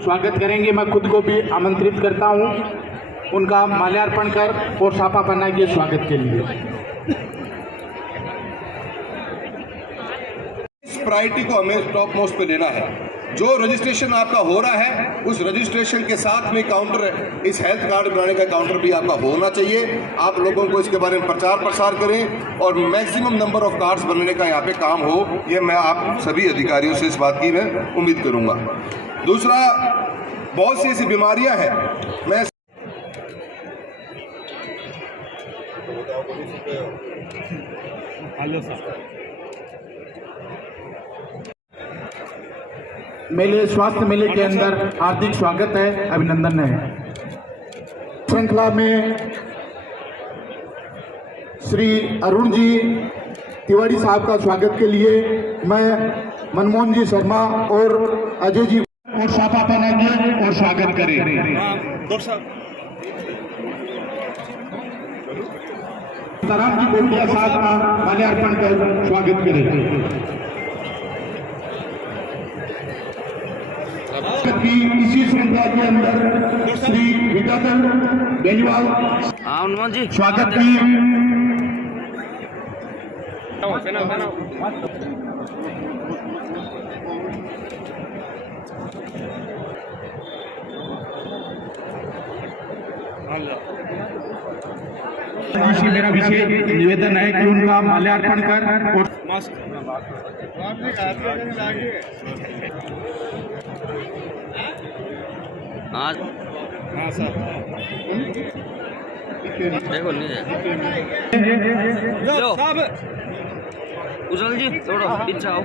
स्वागत करेंगे। मैं खुद को भी आमंत्रित करता हूं उनका माल्यार्पण कर और साफा पहना के स्वागत के लिए। इस प्रायोरिटी को हमें टॉप मोस्ट पे लेना है। जो रजिस्ट्रेशन आपका हो रहा है उस रजिस्ट्रेशन के साथ में काउंटर, इस हेल्थ कार्ड बनाने का काउंटर भी आपका होना चाहिए। आप लोगों को इसके बारे में प्रचार प्रसार करें और मैक्सिमम नंबर ऑफ कार्ड्स बनने का यहाँ पे काम हो, ये मैं आप सभी अधिकारियों से इस बात की मैं उम्मीद करूंगा। दूसरा, बहुत सी ऐसी बीमारियां हैं, मैं मेले स्वास्थ्य मेले के अंदर हार्दिक स्वागत है, अभिनंदन है। श्रृंखला में श्री अरुण जी तिवारी साहब का स्वागत के लिए मैं मनमोहन जी शर्मा और अजय जी और साफा पहनाएंगे और स्वागत करें। सीताराम जी गोटिया साहब का माल्यार्पण कर स्वागत करें। इसी श्रृंखला के अंदर श्री विकास बेनीवाल जी स्वागत की मेरा विशेष निवेदन है कि उनका माल्यार्पण कर और हाँ सर देखो नीचे लो उजल जी थोड़ा पीछे आओ।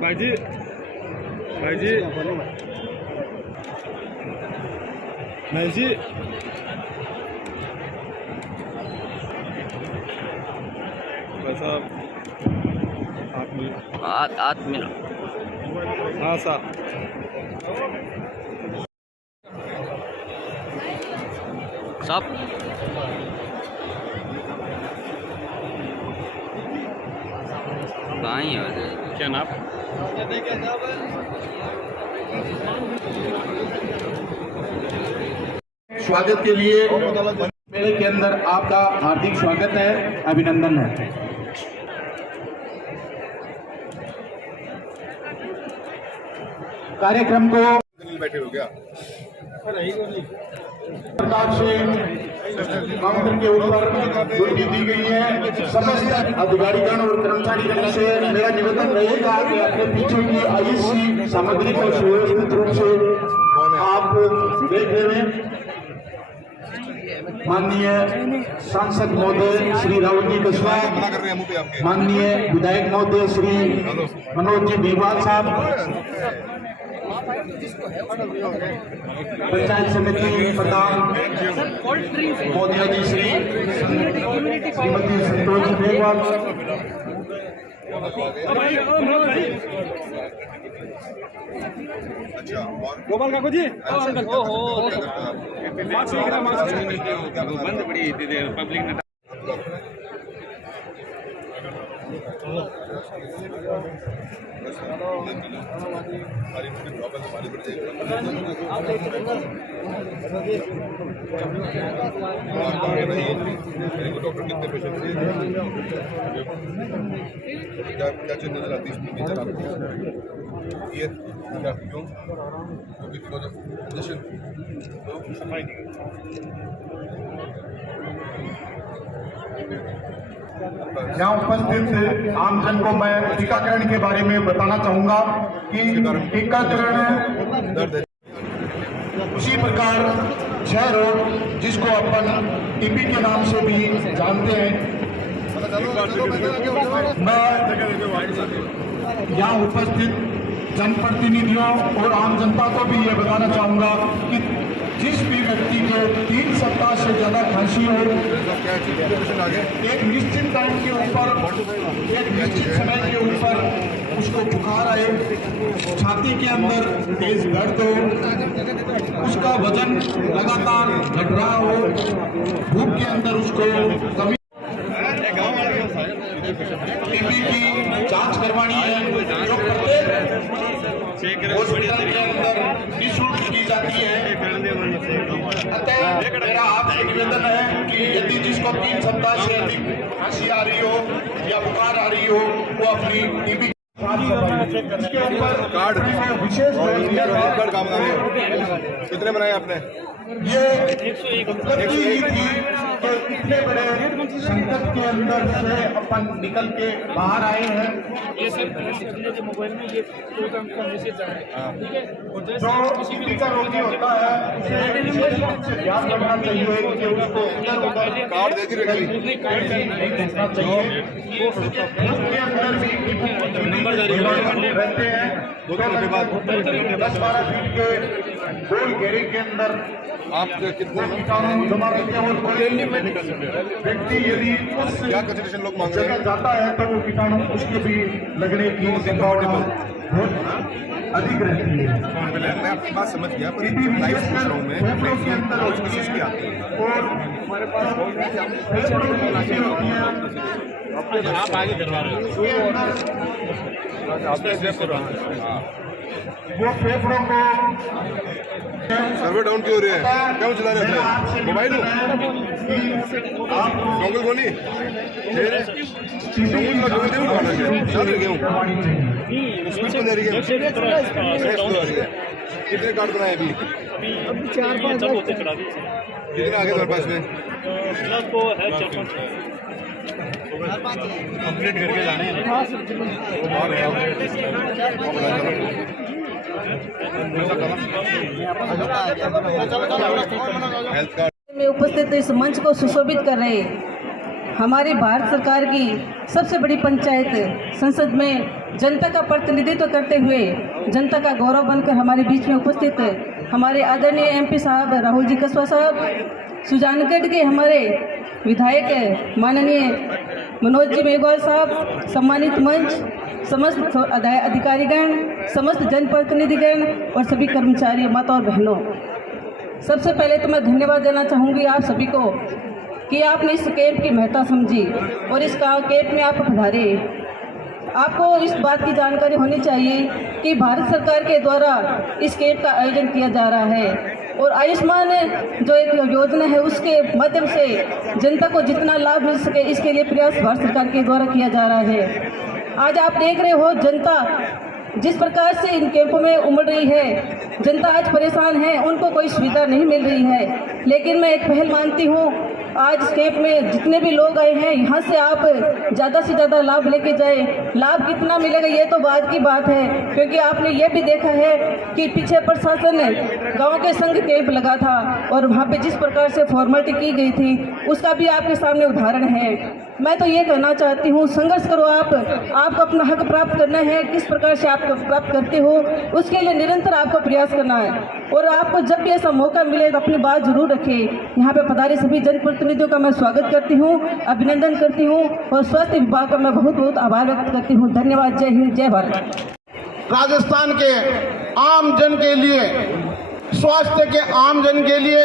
भाई जी साहब हाथ मिलो। हाँ साहब कहाँ ही है क्या नाम? स्वागत के लिए मेले के अंदर आपका हार्दिक स्वागत है, अभिनंदन है। कार्यक्रम को बैठे हो गया प्रकार से काउंटर के ऊपर ड्यूटी दी गई है। समस्त अधिकारीगण और कर्मचारीगण से मेरा निवेदन रहेगा कि अपने पीछे की आयुष सामग्री को सुव्यवस्थित रूप से आप देख रहे हैं। माननीय सांसद महोदय श्री राहुल जी कस्बा, माननीय विधायक महोदय श्री मनोज जी बेनीवाल साहब, पंचायत समिति प्रधान महोदया जी श्रीमती संतोष बेनीवाल, गोपाल काकू जी बंद पड़ी पब्लिक डॉक्टर कितने पेशेंट क्या चीज नजर आती है ये क्यों? क्योंकि बिकॉज ऑफ कंजेशन तो सफाई नहीं। यहाँ उपस्थित आमजन को मैं टीकाकरण के बारे में बताना चाहूंगा कि टीकाकरण उसी प्रकार क्षय रोग जिसको अपन टीबी के नाम से भी जानते हैं, मैं यहाँ उपस्थित जनप्रतिनिधियों और आम जनता को भी ये बताना चाहूंगा कि जिस भी व्यक्ति के 3 सप्ताह से ज्यादा खांसी हो, एक निश्चित टाइम के ऊपर, एक निश्चित समय के ऊपर उसको जिसको बुखार आए, छाती के अंदर तेज दर्द हो, उसका वजन लगातार घट रहा हो, भूख के अंदर उसको कमी, टीबी की जांच करवानी है, जो प्रत्येक हॉस्पिटल के अंदर निःशुल्क की जाती है। अतः मेरा आपसे निवेदन है कि यदि जिसको 3 सप्ताह से अधिक खांसी आ रही हो या बुखार आ रही हो, वो अपनी टीबी इसके ऊपर कार्ड विशेष कार्ड काम कर रहे हो। कितने बनाए आपने? ये उपलब्धि ही थी तो इतने बड़े संकट के अंदर से अपन निकल के बाहर आए हैं। ये सर मोबाइल में ये प्रोग्राम का मैसेज आ रहा है, ठीक है। जो टीबी का रोगी होता है उसे विशेष रूप से ध्यान रखना चाहिए कि उसको इधर उधर कार्ड दे दी बेटी। नहीं देखना चाहिए। उसके अंदर भी नंबर रहते हैं, 10-12 फीट के गोल घेरे के अंदर आप कितने कीटाणु जमा रहते हैं और व्यक्ति यदि उस क्या कंसिडरेशन लोग मांग रहे जगह हैं? जाता है तो वो कीटाणु उसके भी लगने की संभावना बहुत अधिक रहती है। मैं आपकी बात समझ गया, पर टीबी लाइव पूछ रहा हूँ मैं, फेफड़ों के अंदर रोज होती कोशिश है किया और फेफड़ों की बीमारी होती है। आप आगे करवा रहे हो। उसके अंदर वो फेफड़ों को सर्वर डाउन क्यों हो रही है? क्यों चला रहे थे मोबाइल? डोंगल को नहीं स्पीड में दे रही है, कितने कार्ड बनाए अभी? अभी 4-5 होते करा दी। कितने आगे तुम्हारे पास में? मतलब को है 4-5 कंप्लीट करके जाने हैं। हेल्थ कार्ड में उपस्थित इस मंच को सुशोभित कर रहे हमारी भारत सरकार की सबसे बड़ी पंचायत संसद में जनता का प्रतिनिधित्व करते हुए जनता का गौरव बनकर हमारे बीच में उपस्थित हमारे आदरणीय एमपी साहब राहुल जी कसवा साहब, सुजानगढ़ के हमारे विधायक माननीय मनोज जी मेघवाल साहब, सम्मानित मंच, समस्त अधिकारीगण, समस्त जनप्रतिनिधिगण और सभी कर्मचारी, माता और बहनों, सबसे पहले तो मैं धन्यवाद देना चाहूँगी आप सभी को कि आपने इस कैंप की महत्ता समझी और इस कैंप में आप पधारे। आपको इस बात की जानकारी होनी चाहिए कि भारत सरकार के द्वारा इस कैंप का आयोजन किया जा रहा है और आयुष्मान जो एक योजना है उसके माध्यम से जनता को जितना लाभ मिल सके इसके लिए प्रयास भारत सरकार के द्वारा किया जा रहा है। आज आप देख रहे हो जनता जिस प्रकार से इन कैंपों में उमड़ रही है, जनता आज परेशान है, उनको कोई सुविधा नहीं मिल रही है। लेकिन मैं एक पहल मानती हूँ, आज इस कैंप में जितने भी लोग आए हैं यहाँ से आप ज़्यादा से ज़्यादा लाभ लेके जाए। लाभ कितना मिलेगा ये तो बाद की बात है, क्योंकि आपने ये भी देखा है कि पीछे प्रशासन गांव के संग कैंप लगा था और वहाँ पे जिस प्रकार से फॉर्मेलिटी की गई थी उसका भी आपके सामने उदाहरण है। मैं तो ये कहना चाहती हूँ, संघर्ष करो आपको अपना हक प्राप्त करना है। किस प्रकार से आप प्राप्त करते हो उसके लिए निरंतर आपको प्रयास करना है और आपको जब भी ऐसा मौका मिले तो अपनी बात जरूर रखें। यहाँ पे पधारे सभी जनप्रतिनिधियों का मैं स्वागत करती हूँ, अभिनंदन करती हूँ और स्वास्थ्य विभाग का मैं बहुत बहुत आभार व्यक्त करती हूँ। धन्यवाद। जय हिंद, जय भारत। राजस्थान के आम जन के लिए, स्वास्थ्य के आम जन के लिए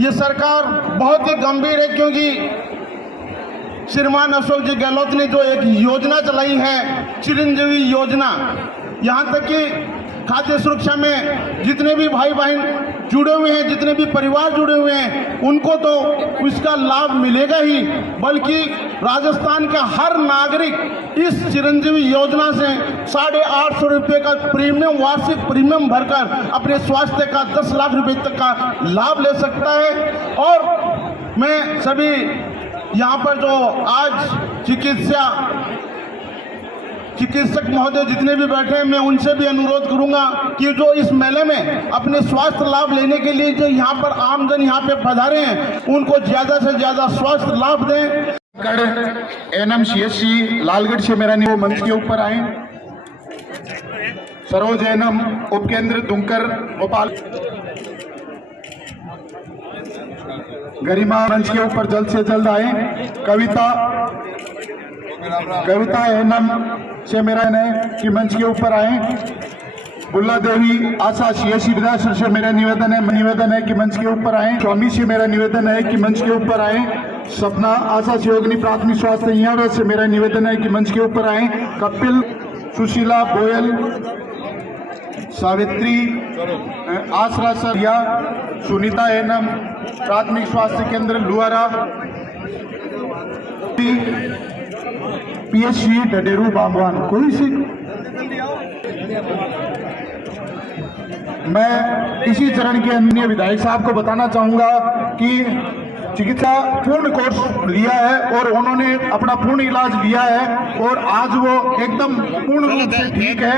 ये सरकार बहुत ही गंभीर है, क्योंकि श्रीमान अशोक जी गहलोत ने जो एक योजना चलाई है, चिरंजीवी योजना, यहाँ तक कि खाद्य सुरक्षा में जितने भी भाई बहन जुड़े हुए हैं, जितने भी परिवार जुड़े हुए हैं, उनको तो इसका लाभ मिलेगा ही, बल्कि राजस्थान का हर नागरिक इस चिरंजीवी योजना से 850 रुपये का प्रीमियम, वार्षिक प्रीमियम भरकर अपने स्वास्थ्य का 10 लाख रुपए तक का लाभ ले सकता है। और मैं सभी यहाँ पर जो आज चिकित्सक महोदय जितने भी बैठे हैं, मैं उनसे भी अनुरोध करूंगा कि जो इस मेले में अपने स्वास्थ्य लाभ लेने के लिए जो यहाँ पर आमजन यहाँ पे पधारे हैं, उनको ज़्यादा से ज़्यादा स्वास्थ्य लाभ दें। NMCHC लालगढ़ से मेरा नियो मंच के ऊपर आए, सरोज एनम उपकेंद्र दुमकर भोपाल, गरिमा मंच के ऊपर जल्द से जल्द आए, कविता कविता एनम से मेरा कि मंच के ऊपर आए। बुल्ला देवी आशा सीएससी विद्याश्री से मेरा निवेदन है कि मंच के ऊपर आए। स्वामी से मेरा निवेदन है कि मंच के ऊपर आए। सपना आशा सहयोगिनी प्राथमिक स्वास्थ्य इंयाड़ से मेरा निवेदन है कि मंच के ऊपर आए। कपिल, सुशीला, बोयल, सावित्री, आसरा सरिया, सुनीता एनम, प्राथमिक स्वास्थ्य केंद्र लुआरा, पीएचसी डडेरू बागवान। कोई सी मैं इसी चरण के अन्य विधायक साहब को बताना चाहूंगा कि चिकित्सा पूर्ण कोर्स लिया है और उन्होंने अपना पूर्ण इलाज लिया है और आज वो एकदम पूर्ण रूप से ठीक है।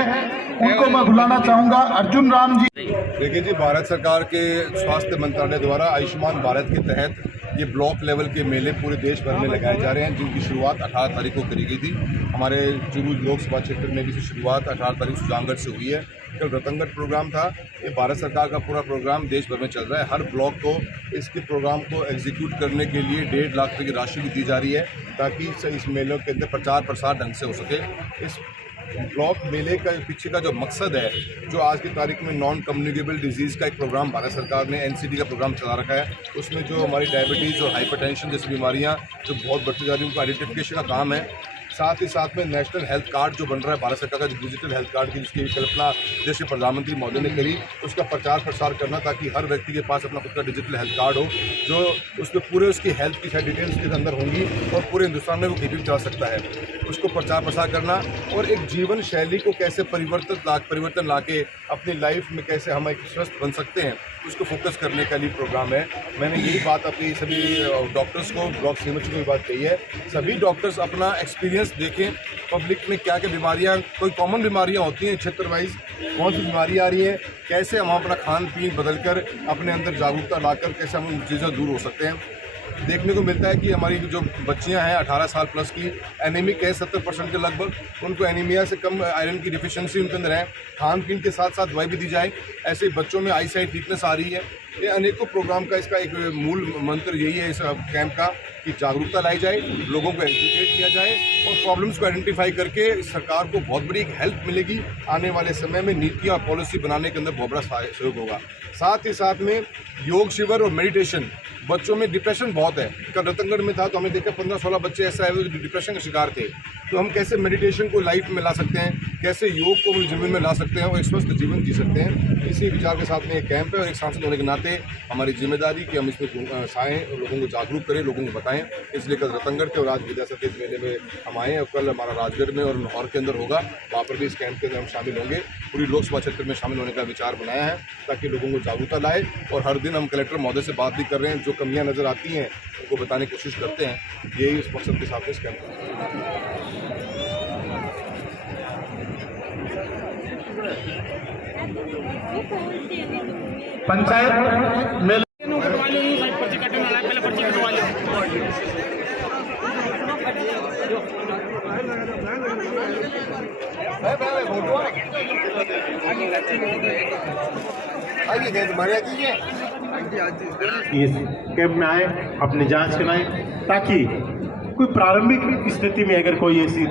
उनको मैं बुलाना चाहूंगा। अर्जुन राम जी। देखिए जी, भारत सरकार के स्वास्थ्य मंत्रालय द्वारा आयुष्मान भारत के तहत ये ब्लॉक लेवल के मेले पूरे देश भर में लगाए जा रहे हैं, जिनकी शुरुआत 18 तारीख को करी गई थी। हमारे चुरू लोकसभा क्षेत्र में भी शुरुआत 18 तारीख सुजानगढ़ से हुई है। कल रतनगढ़ प्रोग्राम था। ये भारत सरकार का पूरा प्रोग्राम देश भर में चल रहा है। हर ब्लॉक को इसके प्रोग्राम को एग्जीक्यूट करने के लिए 1.5 लाख रुपये की राशि भी दी जा रही है, ताकि इस मेलों के अंदर प्रचार प्रसार ढंग से हो सके। इस ब्लॉक मेले का पीछे का जो मकसद है, जो आज की तारीख में नॉन कम्युनिकेबल डिजीज़ का एक प्रोग्राम भारत सरकार ने एनसीडी का प्रोग्राम चला रखा है। उसमें जो हमारी डायबिटीज़ और हाइपरटेंशन जैसी बीमारियां जो बहुत बढ़ती जा रही हैं, उनका आइडेंटिफिकेशन का काम है। साथ ही साथ में नेशनल हेल्थ कार्ड जो बन रहा है भारत सरकार का, जो डिजिटल हेल्थ कार्ड की जिसकी कल्पना जैसे प्रधानमंत्री महोदय ने करी, उसका प्रचार प्रसार करना, ताकि हर व्यक्ति के पास अपना खुद का डिजिटल हेल्थ कार्ड हो, जो उसमें पूरे उसकी हेल्थ की डिटेल्स के अंदर होंगी और पूरे हिंदुस्तान में वो कीपिंग चला सकता है। उसको प्रचार प्रसार करना और एक जीवन शैली को कैसे परिवर्तन लाके अपनी लाइफ में कैसे हम एक स्वस्थ बन सकते हैं, उसको फोकस करने का लिए प्रोग्राम है। मैंने यही बात अपनी सभी डॉक्टर्स को, ब्लॉक सीएमएच को भी बात कही है। सभी डॉक्टर्स अपना एक्सपीरियंस देखें, पब्लिक में क्या क्या बीमारियां, कोई कॉमन बीमारियां होती हैं क्षेत्र वाइज, कौन सी बीमारी आ रही है, कैसे हम अपना खान पीन बदलकर अपने अंदर जागरूकता लाकर कैसे हम उन चीज़ों से दूर हो सकते हैं। देखने को मिलता है कि हमारी जो बच्चियां हैं 18 साल प्लस की, एनीमिक है 70% के लगभग, उनको एनीमिया से कम आयरन की डिफिशिएंसी उनके अंदर है। खान पीन के साथ साथ दवाई भी दी जाए, ऐसे बच्चों में आई साइट वीकनेस आ रही है। ये अनेकों प्रोग्राम का इसका एक मूल मंत्र यही है इस कैंप का, कि जागरूकता लाई जाए, लोगों को एजुकेट किया जाए और प्रॉब्लम्स को आइडेंटिफाई करके सरकार को बहुत बड़ी एक हेल्प मिलेगी। आने वाले समय में नीतियाँ और पॉलिसी बनाने के अंदर बहुत बड़ा सहयोग होगा। साथ ही साथ में योग शिविर और मेडिटेशन, बच्चों में डिप्रेशन बहुत है। कल रतनगढ़ में था तो हमने देखा 15-16 बच्चे ऐसा है जो डिप्रेशन का शिकार थे। तो हम कैसे मेडिटेशन को लाइफ में ला सकते हैं, कैसे योग को जीवन में ला सकते हैं और एक स्वस्थ जीवन जी सकते हैं, इसी विचार के साथ में एक कैंप है। और एक सांसद होने के नाते हमारी जिम्मेदारी कि हम इसमें साएँ और लोगों को जागरूक करें, लोगों को बताएं। इसलिए कल रतनगढ़ के और आज विद्यासर के मेले में हम आए हैं। कल हमारा राजगढ़ में और लाहौर के अंदर होगा, वहाँ पर भी इस कैंप के अंदर हम शामिल होंगे। पूरी लोकसभा क्षेत्र में शामिल होने का विचार बनाया है, ताकि लोगों को जागरूकता लाए। और हर दिन हम कलेक्टर महोदय से बात भी कर रहे हैं, जो कमियां नज़र आती हैं उनको बताने की कोशिश करते हैं। यही इस मकसद के साथ इस कैंप पंचायत मेले इस कैंप में आए, अपनी जांच कराएं, ताकि कोई प्रारंभिक स्थिति में अगर कोई ऐसी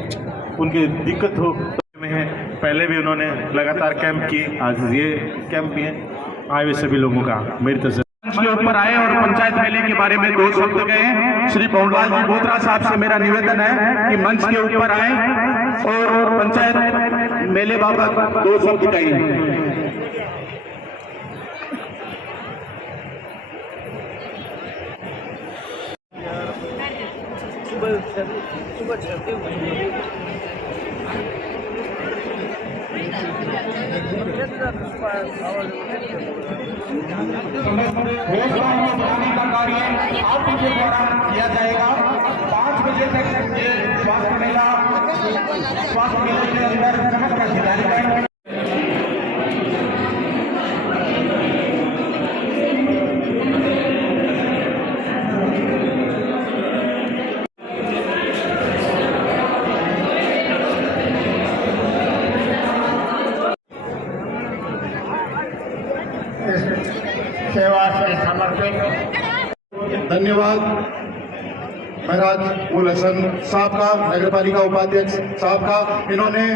उनकी दिक्कत हो में है। पहले भी उन्होंने लगातार कैंप किए, आज ये कैंप भी है। आए हुए सभी लोगों का मेरी तरफ से के ऊपर आए और पंचायत मेले के बारे में 2 शब्द कहे। श्री पवनलाल जी बोत्रा साहब से मेरा निवेदन है कि मंच के ऊपर आए और पंचायत मेले बाबत 2 शब्द कहें। का कार्य आपके द्वारा किया जाएगा। 5 बजे तक ये स्वास्थ्य मेले के अंदर समस्त हिदायत सेवा से समर्पित। धन्यवाद। महराज उल हसन साहब का, नगर पालिका उपाध्यक्ष साहब का, इन्होंने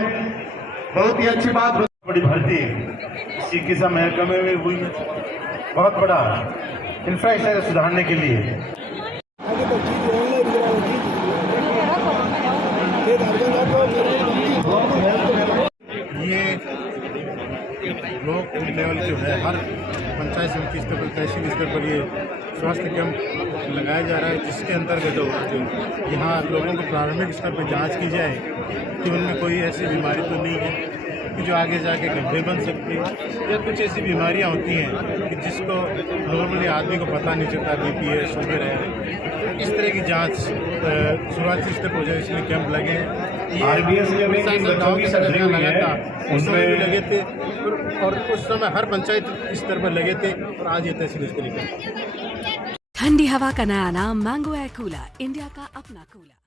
बहुत ही अच्छी बात बड़ी भर्ती चिकित्सा महकमे में हुई है, बहुत बड़ा इंफ्रास्ट्रक्चर सुधारने के लिए। ये ब्लॉक लेवल जो है, हर पंचायत समिति स्तर पर, तहसील स्तर पर ये स्वास्थ्य कैंप लगाया जा रहा है, जिसके अंतर्गत जो यहाँ लोगों को प्रारंभिक स्तर पर जांच की जाए कि उनमें कोई ऐसी बीमारी तो नहीं है कि जो आगे जाके गंभीर बन सकती है, या कुछ ऐसी बीमारियाँ होती हैं कि जिसको नॉर्मली आदमी को पता नहीं चलता, BP है, शुगर है। इस तरह की जांच शुरुआती स्तर पर हो जाए, इसलिए कैंप लगे हैं। RBS में भी बच्चों की सर्जरी हुई है, उसमें भी लगे थे, और उस समय हर पंचायत स्तर पर लगे थे, और आज ये तहसील स्तर पर। ठंडी हवा का नया नाम मैंगो एयर कूलर, इंडिया का अपना कूलर।